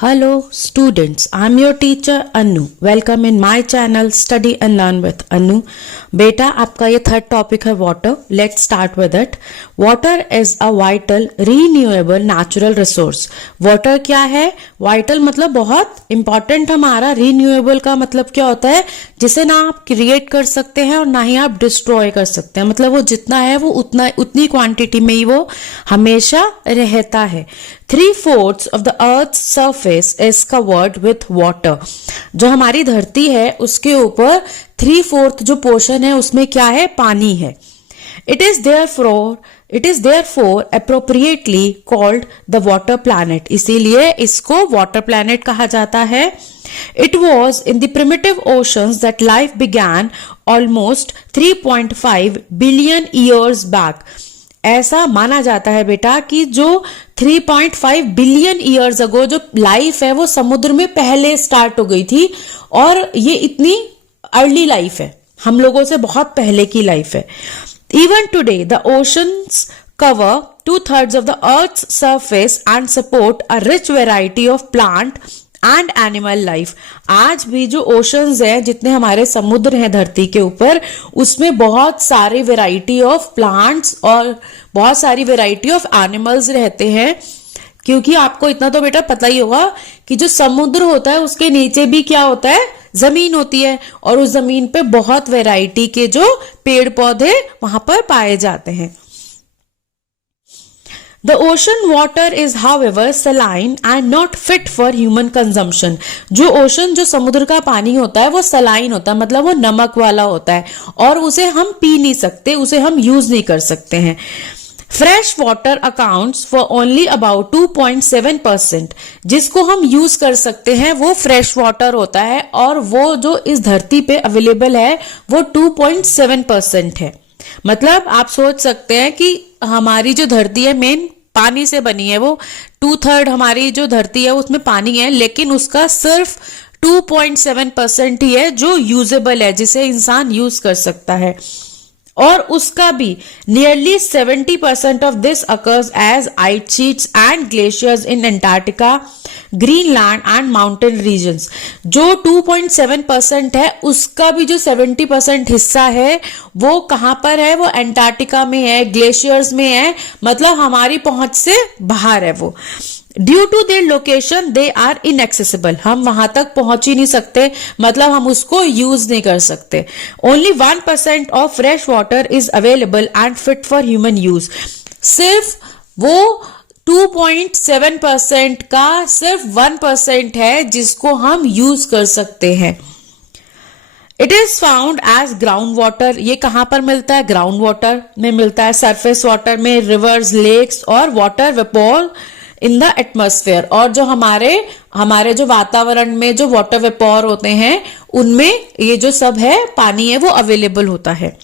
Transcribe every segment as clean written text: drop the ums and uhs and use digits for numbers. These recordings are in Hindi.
Hello students, I am your teacher Anu. Welcome in my channel Study and Learn with Anu. बेटा आपका ये थर्ड टॉपिक है water. Let's start with it. Water is a vital renewable natural resource. Water क्या है? वाइटल मतलब बहुत इंपॉर्टेंट. हमारा रीन्यूएबल का मतलब क्या होता है? जिसे ना आप क्रिएट कर सकते हैं और ना ही आप डिस्ट्रॉय कर सकते हैं. मतलब वो जितना है वो उतनी क्वांटिटी में ही वो हमेशा रहता है. 3/4 of the earth's surface is covered with water. जो हमारी धरती है उसके ऊपर 3/4 जो पोर्शन है उसमें क्या है? पानी है. It is therefore appropriately called the water planet. इसीलिए इसको water planet कहा जाता है. It was in the primitive oceans that life began almost 3.5 billion years back. ऐसा माना जाता है बेटा कि जो 3.5 बिलियन ईयर्स अगो जो लाइफ है वो समुद्र में पहले स्टार्ट हो गई थी. और ये इतनी अर्ली लाइफ है, हम लोगों से बहुत पहले की लाइफ है. Even today the oceans cover 2/3 of the earth's surface and support a rich variety of plant and animal life. आज भी जो ओशंस है, जितने हमारे समुद्र हैं धरती के ऊपर, उसमें बहुत सारी वेराइटी ऑफ प्लांट्स और बहुत सारी वेराइटी ऑफ एनिमल्स रहते हैं. क्योंकि आपको इतना तो बेटा पता ही होगा कि जो समुद्र होता है उसके नीचे भी क्या होता है? जमीन होती है. और उस जमीन पे बहुत वेराइटी के जो पेड़ पौधे वहां पर पाए जाते हैं. The ocean water is however saline and not fit for human consumption. जो ओशन जो समुद्र का पानी होता है वो सलाइन होता है, मतलब वो नमक वाला होता है और उसे हम पी नहीं सकते, उसे हम यूज नहीं कर सकते हैं. Fresh water accounts for only about 2.7%. जिसको हम यूज कर सकते हैं वो फ्रेश वाटर होता है और वो जो इस धरती पे अवेलेबल है वो 2.7% है. मतलब आप सोच सकते हैं कि हमारी जो धरती है मेन पानी से बनी है, वो 2/3 हमारी जो धरती है उसमें पानी है, लेकिन उसका सिर्फ 2.7% ही है जो यूजेबल है, जिसे इंसान यूज कर सकता है. और उसका भी nearly 70% of this occurs as ice sheets and glaciers in Antarctica, Greenland and mountain regions. जो 2.7% है उसका भी जो 70% हिस्सा है वो कहां पर है? वो अंटार्कटिका में है, ग्लेशियर्स में है, मतलब हमारी पहुंच से बाहर है वो. Due to their location they are inaccessible. हम वहां तक पहुंच ही नहीं सकते, मतलब हम उसको यूज नहीं कर सकते. Only 1% of fresh water is available and fit for human use. सिर्फ वो 2.7% का सिर्फ 1% है जिसको हम यूज कर सकते हैं. It is found as ground water. ये कहां पर मिलता है? ग्राउंड वाटर में मिलता है, सरफेस वाटर में, रिवर्स, लेक्स और water vapour in the atmosphere. और जो हमारे जो वातावरण में जो वाटर वेपोर होते हैं उनमें ये जो सब है पानी है वो अवेलेबल होता है.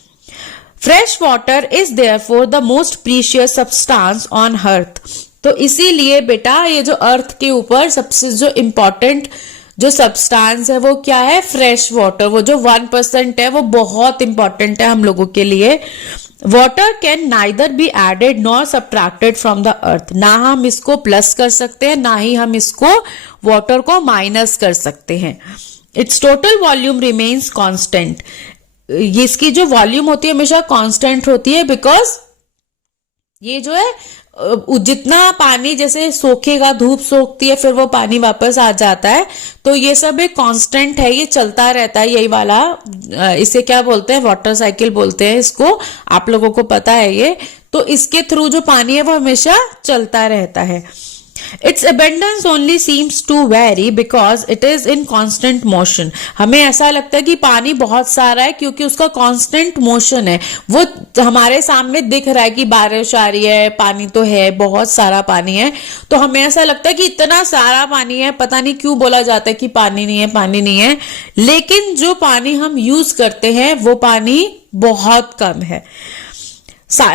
Fresh water is therefore the most precious substance on earth. तो इसीलिए बेटा ये जो अर्थ के ऊपर सबसे जो इम्पोर्टेंट जो सब्सटेंस है वो क्या है? Fresh water. वो जो 1% है वो बहुत इंपॉर्टेंट है हम लोगों के लिए. Water can neither be added nor subtracted from the earth. ना हम इसको प्लस कर सकते हैं, ना ही हम इसको वाटर को माइनस कर सकते हैं. It's total volume remains constant. इसकी जो वॉल्यूम होती है हमेशा कांस्टेंट होती है, बिकॉज ये जो है जितना पानी जैसे सोखेगा, धूप सोखती है, फिर वो पानी वापस आ जाता है, तो ये सब एक कांस्टेंट है, ये चलता रहता है. यही वाला इसे क्या बोलते हैं? वाटर साइकिल बोलते हैं इसको. आप लोगों को पता है ये. तो इसके थ्रू जो पानी है वो हमेशा चलता रहता है. Its abundance only seems to vary because it is in constant motion. हमें ऐसा लगता है कि पानी बहुत सारा है क्योंकि उसका constant motion है. वो हमारे सामने दिख रहा है कि बारिश आ रही है, पानी तो है, बहुत सारा पानी है, तो हमें ऐसा लगता है कि इतना सारा पानी है. पता नहीं क्यों बोला जाता है कि पानी नहीं है, पानी नहीं है, लेकिन जो पानी हम यूज करते हैं वो पानी बहुत कम है.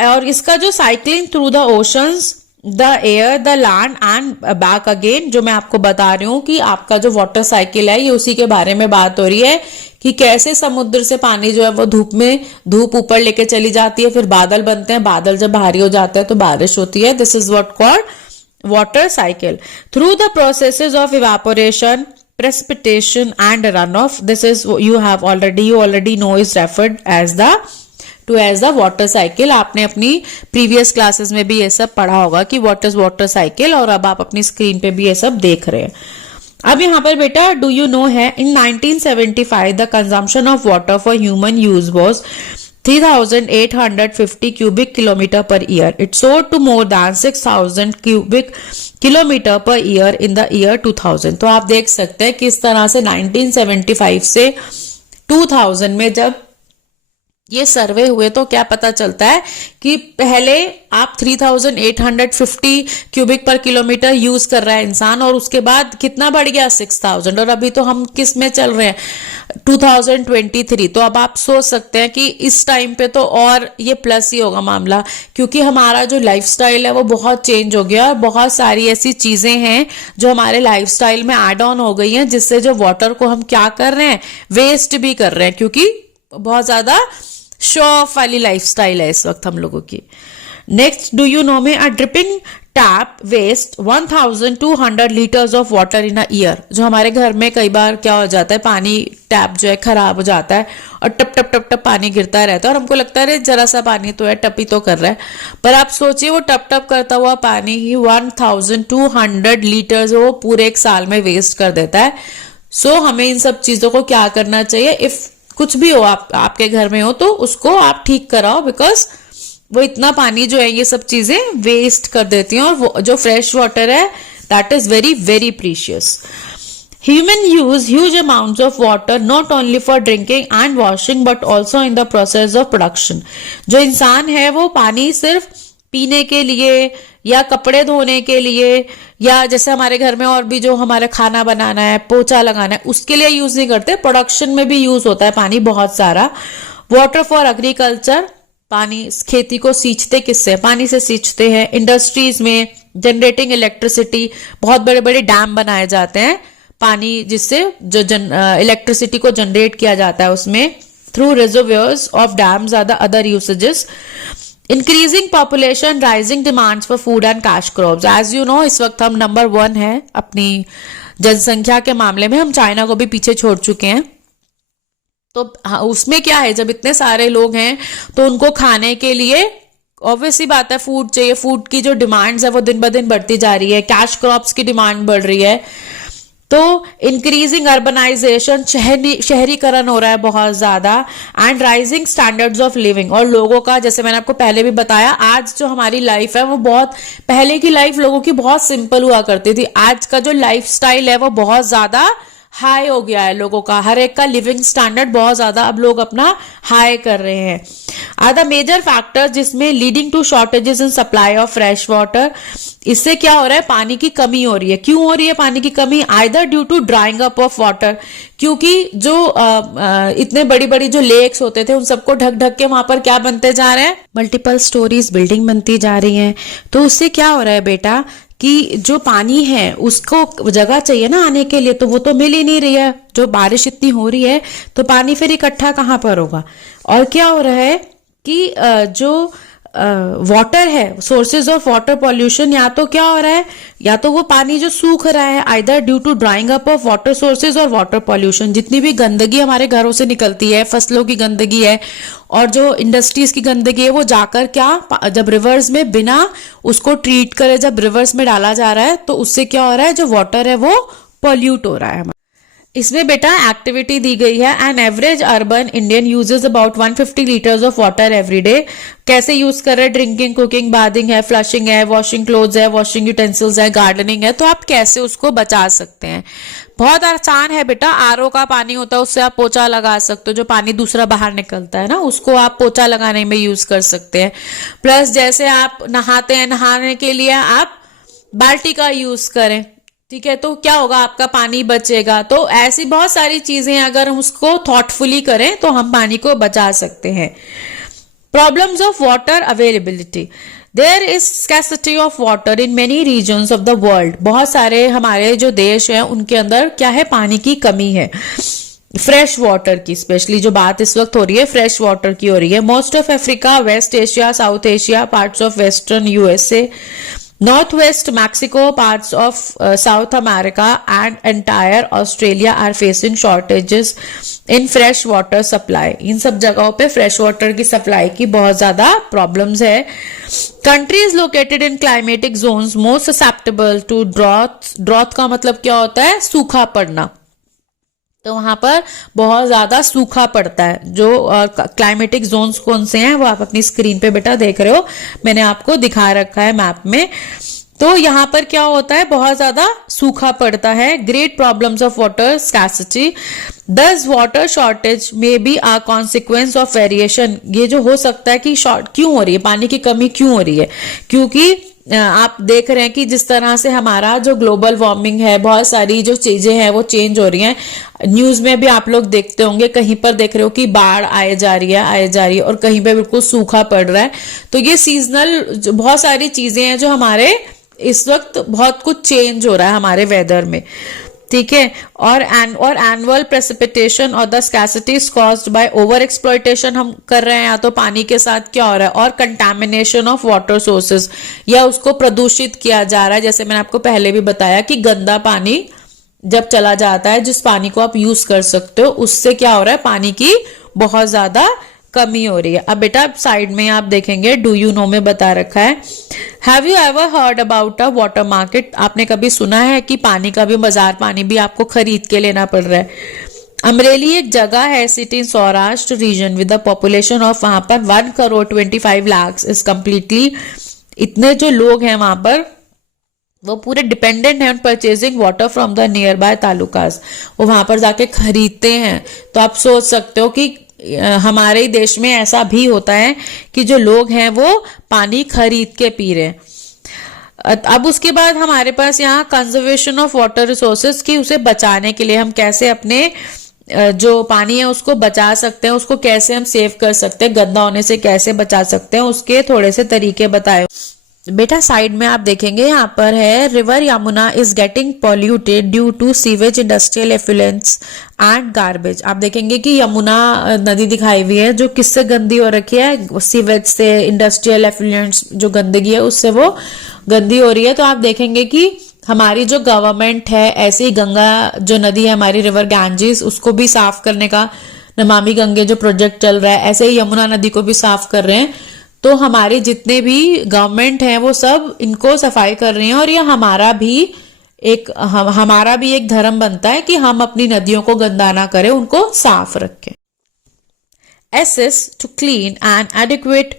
और इसका जो cycling through the oceans, the air, the land and back again, जो मैं आपको बता रही हूं कि आपका जो वाटर साइकिल है ये उसी के बारे में बात हो रही है कि कैसे समुद्र से पानी जो है वो धूप ऊपर लेके चली जाती है, फिर बादल बनते हैं, बादल जब भारी हो जाते हैं तो बारिश होती है. This is what called water cycle. Through the processes of evaporation, precipitation and runoff, this is you already know is referred as the water cycle. आपने अपनी previous classes में भी ये सब पढ़ा होगा कि what is water cycle, और अब आप अपनी screen पे भी ये सब देख रहे हैं. अब यहाँ पर बेटा डू यू नो है, इन 1975 the consumption of water for human use was 3,850 cubic kilometer per year. It soared to more than 6,000 cubic kilometer per year in the year 2000. तो आप देख सकते हैं किस तरह से 1975 से 2000 में जब ये सर्वे हुए तो क्या पता चलता है कि पहले आप 3,850 क्यूबिक पर किलोमीटर यूज कर रहा है इंसान, और उसके बाद कितना बढ़ गया 6,000, और अभी तो हम किस में चल रहे हैं 2023. तो अब आप सोच सकते हैं कि इस टाइम पे तो और ये प्लस ही होगा मामला, क्योंकि हमारा जो लाइफस्टाइल है वो बहुत चेंज हो गया और बहुत सारी ऐसी चीजें हैं जो हमारे लाइफस्टाइल में ऐड ऑन हो गई हैं, जिससे जो वाटर को हम क्या कर रहे हैं, वेस्ट भी कर रहे हैं, क्योंकि बहुत ज्यादा शो ऑफ वाली लाइफस्टाइल है इस वक्त हम लोगों की. नेक्स्ट, डू यू नो में a dripping tap waste 1,200 litres of water in a year. जो हमारे घर में कई बार क्या हो जाता है, पानी टैप जो है खराब हो जाता है और टप टप टप टप पानी गिरता रहता है, और हमको लगता है जरा सा पानी तो है, टप ही तो कर रहा है, पर आप सोचिए वो टप टप करता हुआ पानी ही 1,200 लीटर्स वो पूरे एक साल में वेस्ट कर देता है. सो हमें इन सब चीजों को क्या करना चाहिए, इफ कुछ भी हो आपके घर में हो तो उसको आप ठीक कराओ, बिकॉज वो इतना पानी जो है ये सब चीजें वेस्ट कर देती हैं, और वो जो फ्रेश वाटर है that is very very precious. Human use huge amounts of water not only for drinking and washing but also in the process of production. जो इंसान है वो पानी सिर्फ पीने के लिए या कपड़े धोने के लिए, या जैसे हमारे घर में और भी जो हमारा खाना बनाना है, पोछा लगाना है, उसके लिए यूज नहीं करते, प्रोडक्शन में भी यूज होता है पानी बहुत सारा. वाटर फॉर एग्रीकल्चर, पानी खेती को सींचते किससे, पानी से सींचते हैं. इंडस्ट्रीज में जनरेटिंग इलेक्ट्रिसिटी, बहुत बड़े बड़े डैम बनाए जाते हैं पानी जिससे जो इलेक्ट्रिसिटी को जनरेट किया जाता है उसमें. Through reservoirs of dams are the other usages. Increasing population, rising demands for food and cash crops. As you know इस वक्त हम नंबर 1 है अपनी जनसंख्या के मामले में, हम चाइना को भी पीछे छोड़ चुके हैं. तो हाँ, उसमें क्या है, जब इतने सारे लोग हैं तो उनको खाने के लिए ऑब्वियसली बात है फूड चाहिए. फूड की जो डिमांड्स है वो दिन ब दिन बढ़ती जा रही है, कैश क्रॉप्स की डिमांड बढ़ रही है. तो इंक्रीजिंग अर्बनाइजेशन, शहरीकरण हो रहा है बहुत ज्यादा, and rising standards of living. और लोगों का, जैसे मैंने आपको पहले भी बताया, आज जो हमारी लाइफ है वो बहुत, पहले की लाइफ लोगों की बहुत सिंपल हुआ करती थी. आज का जो लाइफ स्टाइल है वो बहुत ज्यादा हाई हो गया है लोगों का, हर एक का लिविंग स्टैंडर्ड बहुत ज्यादा अब लोग अपना हाई कर रहे हैं. आर द मेजर फैक्टर्स जिसमें leading to shortages in supply of fresh water. इससे क्या हो रहा है, पानी की कमी हो रही है. क्यों हो रही है पानी की कमी? Either due to drying up of water, क्योंकि जो इतने बड़ी बड़ी जो लेक्स होते थे उन सबको ढक ढक के वहां पर क्या बनते जा रहे हैं, मल्टीपल स्टोरीज बिल्डिंग बनती जा रही हैं. तो उससे क्या हो रहा है बेटा कि जो पानी है उसको जगह चाहिए ना आने के लिए, तो वो तो मिल ही नहीं रही है. जो बारिश इतनी हो रही है तो पानी फिर इकट्ठा कहाँ पर होगा. और क्या हो रहा है कि जो वाटर है, सोर्सेज ऑफ वाटर पॉल्यूशन, या तो क्या हो रहा है, या तो वो पानी जो सूख रहा है either due to drying up of water sources और वाटर पॉल्यूशन. जितनी भी गंदगी हमारे घरों से निकलती है, फसलों की गंदगी है और जो इंडस्ट्रीज की गंदगी है, वो जाकर क्या, जब रिवर्स में बिना उसको ट्रीट करे जब रिवर्स में डाला जा रहा है, तो उससे क्या हो रहा है, जो वाटर है वो पॉल्यूट हो रहा है. इसमें बेटा एक्टिविटी दी गई है. An average urban Indian uses about 150 litres of water every day. कैसे यूज कर रहे हैं, ड्रिंकिंग, कुकिंग, बाथिंग है, फ्लशिंग है, वॉशिंग क्लोथ्स है, वॉशिंग यूटेंसिल्स है, गार्डनिंग है. तो आप कैसे उसको बचा सकते हैं, बहुत आसान है बेटा. आरओ का पानी होता है उससे आप पोछा लगा सकते हो, जो पानी दूसरा बाहर निकलता है ना उसको आप पोछा लगाने में यूज कर सकते हैं. प्लस जैसे आप नहाते हैं, नहाने के लिए आप बाल्टी का यूज करें, ठीक है, तो क्या होगा, आपका पानी बचेगा. तो ऐसी बहुत सारी चीजें अगर हम उसको थॉटफुली करें तो हम पानी को बचा सकते हैं. Problems of water availability. There is scarcity of water in many regions of the world. बहुत सारे हमारे जो देश हैं उनके अंदर क्या है, पानी की कमी है. फ्रेश वाटर की स्पेशली जो बात इस वक्त हो रही है, फ्रेश वाटर की हो रही है. Most of Africa, West Asia, South Asia, parts of western USA, Northwest Mexico, parts of South America and entire Australia are facing shortages in fresh water supply. इन सब जगहों पे फ्रेश वाटर की सप्लाई की बहुत ज्यादा प्रॉब्लम्स है. Countries located in climatic zones most susceptible to drought का मतलब क्या होता है? सूखा पड़ना. तो वहां पर बहुत ज्यादा सूखा पड़ता है. जो क्लाइमेटिक जोन्स कौन से हैं वो आप अपनी स्क्रीन पे बेटा देख रहे हो, मैंने आपको दिखा रखा है मैप में. तो यहाँ पर क्या होता है? बहुत ज्यादा सूखा पड़ता है. Great problems of water scarcity. Thus water shortage may be a consequence of variation. ये जो हो सकता है कि शॉर्ट क्यों हो रही है, पानी की कमी क्यों हो रही है? क्योंकि आप देख रहे हैं कि जिस तरह से हमारा जो ग्लोबल वार्मिंग है, बहुत सारी जो चीजें हैं वो चेंज हो रही हैं. न्यूज में भी आप लोग देखते होंगे, कहीं पर देख रहे हो कि बाढ़ आए जा रही है और कहीं पे बिल्कुल सूखा पड़ रहा है. तो ये सीजनल बहुत सारी चीजें हैं जो हमारे इस वक्त बहुत कुछ चेंज हो रहा है हमारे वेदर में. ठीक है. और एनुअल प्रेसिपिटेशन और the scarcity is caused by over exploitation हम कर रहे हैं, या तो पानी के साथ क्या हो रहा है, और कंटामिनेशन ऑफ वाटर सोर्सेज, या उसको प्रदूषित किया जा रहा है. जैसे मैंने आपको पहले भी बताया कि गंदा पानी जब चला जाता है, जिस पानी को आप यूज कर सकते हो, उससे क्या हो रहा है? पानी की बहुत ज्यादा कमी हो रही है. अब बेटा साइड में आप देखेंगे डू यू नो में बता रखा है. Have you ever heard about a water market? आपने कभी सुना है कि पानी का भी बाजार, पानी भी आपको खरीद के लेना पड़ रहा है? अमरेली एक जगह है, city in Saurashtra region with a population of, वहां पर 1,25,00,000 इज कंप्लीटली, इतने जो लोग हैं वहां पर वो पूरे डिपेंडेंट है on purchasing water from the near by talukas. वो वहां पर जाके खरीदते हैं. तो आप सोच सकते हो कि हमारे देश में ऐसा भी होता है कि जो लोग हैं वो पानी खरीद के पी रहे हैं. अब उसके बाद हमारे पास यहाँ कंजर्वेशन ऑफ वाटर रिसोर्सेज की, उसे बचाने के लिए हम कैसे अपने जो पानी है उसको बचा सकते हैं, उसको कैसे हम सेव कर सकते हैं, गंदा होने से कैसे बचा सकते हैं, उसके थोड़े से तरीके बताए. बेटा साइड में आप देखेंगे यहाँ पर है river Yamuna is getting polluted due to sewage, industrial effluents and garbage. आप देखेंगे कि यमुना नदी दिखाई हुई है जो किससे गंदी हो रखी है? सीवेज से, इंडस्ट्रियल एफ्लुएंट्स जो गंदगी है उससे वो गंदी हो रही है. तो आप देखेंगे कि हमारी जो गवर्नमेंट है, ऐसे ही गंगा जो नदी है हमारी रिवर गैंजेस, उसको भी साफ करने का नमामि गंगे जो प्रोजेक्ट चल रहा है, ऐसे ही यमुना नदी को भी साफ कर रहे हैं. तो हमारे जितने भी गवर्नमेंट हैं वो सब इनको सफाई कर रही हैं, और ये हमारा भी एक धर्म बनता है कि हम अपनी नदियों को गंदा ना करें, उनको साफ रखें. Access to clean and adequate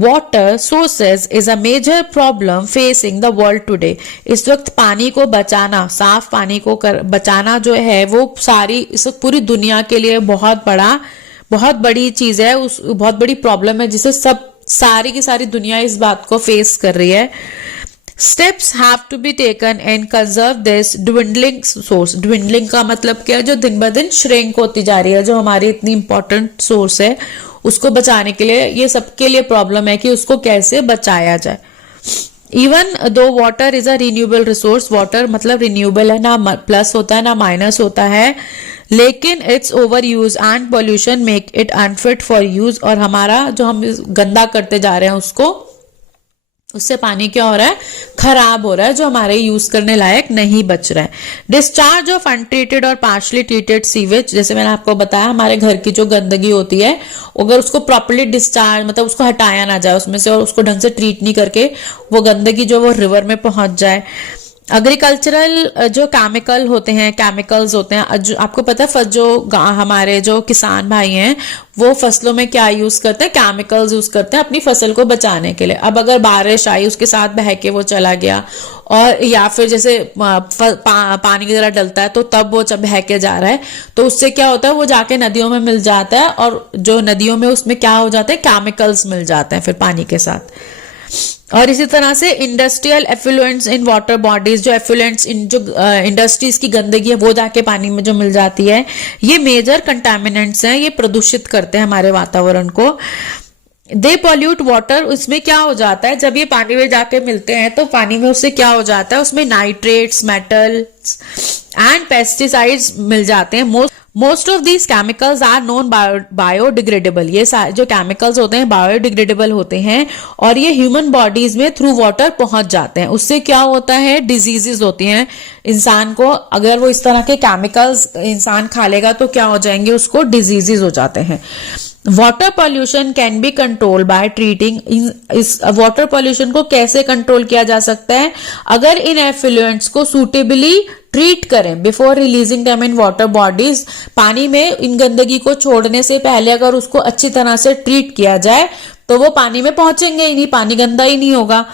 water sources is a major problem facing the world today. इस वक्त पानी को बचाना, साफ पानी को बचाना जो है वो इस पूरी दुनिया के लिए बहुत बड़ी चीज है, बहुत बड़ी प्रॉब्लम है जिसे सारी की सारी दुनिया इस बात को फेस कर रही है. Steps have to be taken and conserve this dwindling source. Dwindling का मतलब क्या है? जो दिन ब दिन श्रिंक होती जा रही है, जो हमारी इतनी इंपॉर्टेंट सोर्स है, उसको बचाने के लिए ये सबके लिए प्रॉब्लम है कि उसको कैसे बचाया जाए. Even though water is a renewable resource, water मतलब रिन्यूएबल है, ना प्लस होता है ना माइनस होता है, लेकिन it's over use and pollution make it unfit for use. और हमारा जो हम गंदा करते जा रहे हैं उससे पानी क्या हो रहा है? खराब हो रहा है, जो हमारे यूज करने लायक नहीं बच रहा है. डिस्चार्ज ऑफ अनट्रीटेड और पार्शली ट्रीटेड सीवेज, जैसे मैंने आपको बताया हमारे घर की जो गंदगी होती है, अगर उसको प्रॉपर्ली डिस्चार्ज मतलब उसको हटाया ना जाए उसमें से, और उसको ढंग से ट्रीट नहीं करके वो गंदगी जो वो रिवर में पहुंच जाए. एग्रीकल्चरल जो केमिकल्स होते हैं, आपको पता है जो हमारे जो किसान भाई हैं वो फसलों में क्या यूज करते हैं? केमिकल्स यूज करते हैं अपनी फसल को बचाने के लिए. अब अगर बारिश आई, उसके साथ बह के वो चला गया, और या फिर जैसे पानी की तरह डलता है तो तब वो बह के जा रहा है, तो उससे क्या होता है? वो जाके नदियों में मिल जाता है, और जो नदियों में उसमें क्या हो जाता है? केमिकल्स मिल जाते हैं फिर पानी के साथ. और इसी तरह से industrial effluents in water bodies, जो एफ्लुएंट्स जो इंडस्ट्रीज की गंदगी है वो जाके पानी में जो मिल जाती है, ये मेजर कंटामिनेंट्स हैं, ये प्रदूषित करते हैं हमारे वातावरण को. दे पॉल्यूट वाटर, उसमें क्या हो जाता है? जब ये पानी में जाके मिलते हैं तो पानी में उससे क्या हो जाता है? उसमें नाइट्रेट्स, मेटल्स एंड पेस्टिसाइड्स मिल जाते हैं. Most most of these chemicals are non biodegradable, ये जो केमिकल्स होते हैं बायोडिग्रेडेबल होते हैं और ये ह्यूमन बॉडीज में थ्रू वाटर पहुंच जाते हैं। उससे क्या होता है, डिजीजेस होती हैं इंसान को। अगर वो इस तरह के केमिकल्स इंसान खा लेगा तो क्या हो जाएंगे, उसको डिजीजेस हो जाते हैं। Water pollution can be control by treating. इस वाटर पॉल्यूशन को कैसे कंट्रोल किया जा सकता है, अगर इन एफ्लुएंट्स को सूटेबली ट्रीट करें before releasing them in water bodies. पानी में इन गंदगी को छोड़ने से पहले अगर उसको अच्छी तरह से ट्रीट किया जाए तो वो पानी में पहुंचेंगे ही नहीं, पानी गंदा ही नहीं होगा।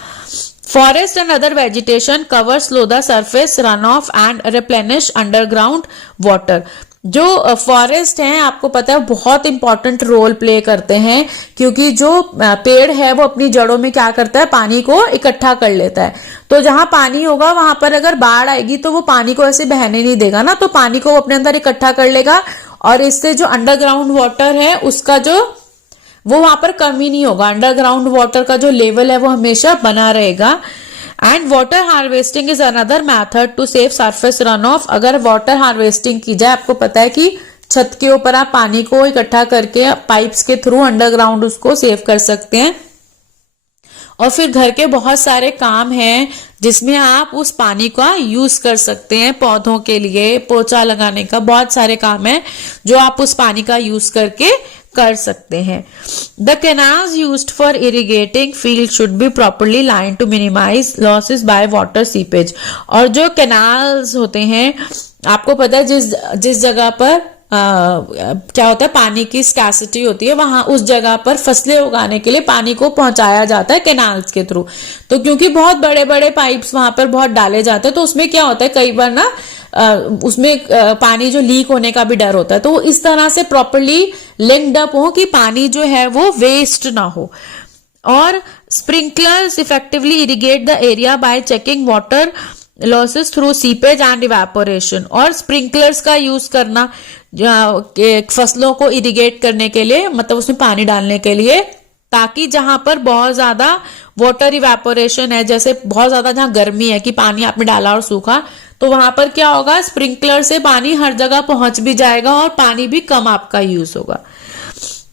Forest and other vegetation cover slow the surface runoff and replenish underground water। जो फॉरेस्ट हैं आपको पता है बहुत इंपॉर्टेंट रोल प्ले करते हैं, क्योंकि जो पेड़ है वो अपनी जड़ों में क्या करता है, पानी को इकट्ठा कर लेता है। तो जहां पानी होगा वहां पर अगर बाढ़ आएगी तो वो पानी को ऐसे बहने नहीं देगा ना, तो पानी को वो अपने अंदर इकट्ठा कर लेगा और इससे जो अंडरग्राउंड वाटर है उसका जो वो वहां पर कमी नहीं होगा। अंडरग्राउंड वाटर का जो लेवल है वो हमेशा बना रहेगा। And water harvesting is another method to save surface run off. अगर वाटर हार्वेस्टिंग की जाए, आपको पता है कि छत के ऊपर आप पानी को इकट्ठा करके पाइप्स के थ्रू अंडरग्राउंड उसको सेव कर सकते हैं। और फिर घर के बहुत सारे काम हैं जिसमें आप उस पानी का यूज कर सकते हैं, पौधों के लिए, पोछा लगाने का, बहुत सारे काम हैं जो आप उस पानी का यूज करके कर सकते हैं। The canals used for irrigating field should be properly line to minimise losses by water seepage. और जो कैनाल्स होते हैं आपको पता है जिस जगह पर क्या होता है, पानी की स्कैसिटी होती है, वहां उस जगह पर फसलें उगाने के लिए पानी को पहुंचाया जाता है कैनाल्स के थ्रू। तो क्योंकि बहुत बड़े बड़े पाइप्स वहां पर बहुत डाले जाते हैं तो उसमें क्या होता है, कई बार ना उसमें पानी जो लीक होने का भी डर होता है। तो वो इस तरह से प्रॉपरली लिंक्ड अप हो कि पानी जो है वो वेस्ट ना हो। और sprinklers effectively irrigate the area bye checking water losses through seepage and evaporation. और स्प्रिंकलर्स का यूज करना फसलों को इरिगेट करने के लिए, मतलब उसमें पानी डालने के लिए, ताकि जहां पर बहुत ज्यादा वाटर इवेपोरेशन है, जैसे बहुत ज्यादा जहां गर्मी है कि पानी आपने डाला और सूखा, तो वहां पर क्या होगा, स्प्रिंकलर से पानी हर जगह पहुंच भी जाएगा और पानी भी कम आपका यूज होगा।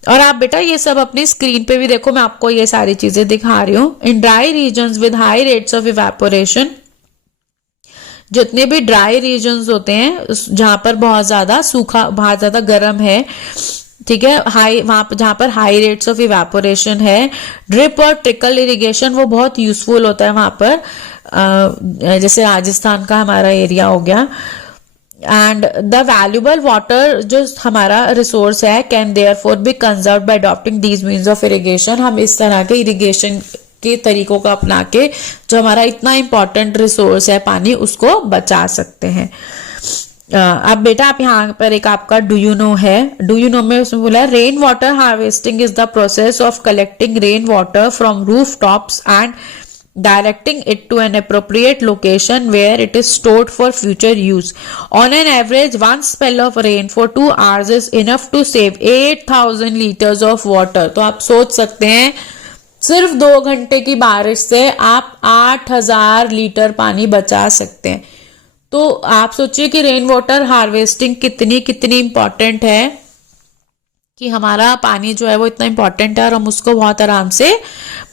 और आप बेटा ये सब अपनी स्क्रीन पे भी देखो, मैं आपको ये सारी चीजें दिखा रही हूँ। In dry regions with high rates of evaporation, जितने भी ड्राई रीजन्स होते हैं जहां पर बहुत ज्यादा सूखा, बहुत ज्यादा गर्म है, ठीक है, हाई वहां पर जहां पर हाई रेट्स ऑफ इवेपोरेशन है, ड्रिप और ट्रिकल इरिगेशन वो बहुत यूजफुल होता है वहां पर। जैसे राजस्थान का हमारा एरिया हो गया। एंड द वैल्यूबल वाटर जो हमारा रिसोर्स है can therefore B conserve bye adopting these means of irrigation. हम इस तरह के इरिगेशन के तरीकों को अपना के जो हमारा इतना इंपॉर्टेंट रिसोर्स है पानी, उसको बचा सकते हैं। अब बेटा आप यहाँ पर एक आपका डू यू नो है, डू यू नो में उसमें बोला rain water harvesting is the process of collecting rain water from roof tops and directing it to an appropriate location where it is stored for future use. On an average, one spell of rain for 2 hours is enough to save 8,000 liters of water. तो आप सोच सकते हैं सिर्फ 2 घंटे की बारिश से आप 8,000 लीटर पानी बचा सकते हैं। तो आप सोचिए कि रेन वाटर हार्वेस्टिंग कितनी इंपॉर्टेंट है, कि हमारा पानी जो है वो इतना इंपॉर्टेंट है और हम उसको बहुत आराम से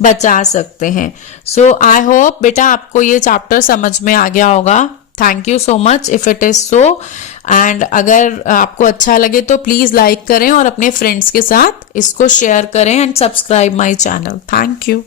बचा सकते हैं। सो आई होप बेटा आपको ये चैप्टर समझ में आ गया होगा। Thank you so much if it is so. And अगर आपको अच्छा लगे तो प्लीज लाइक करें और अपने फ्रेंड्स के साथ इसको शेयर करें and subscribe my channel. Thank you.